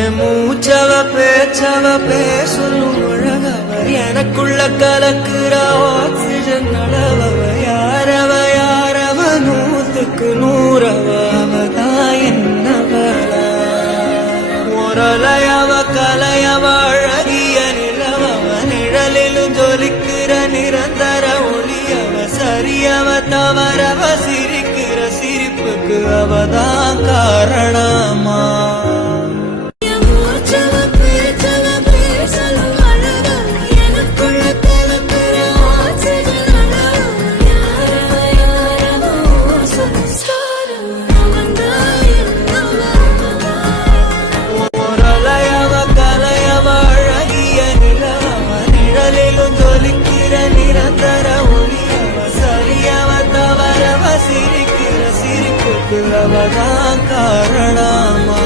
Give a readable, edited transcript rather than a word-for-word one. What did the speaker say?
என் மூச்சவ பேச்சவ பேசலும் அழகவ எனக்குள்ள கலக்குற ஆக்சிஜன் அளவவ யாரவ யாரவ 100க்கு 100 அவதான் என்னவள முரலையவ கலையவ அழகிய நிலவவ நிழலிலும் ஜொலிக்கிற நிரந்தர ஒளியவ சரியவ தவறவ சிரிக்கிற சிரிப்புக்கு அவதான் காரணமா அவதான் காரணமா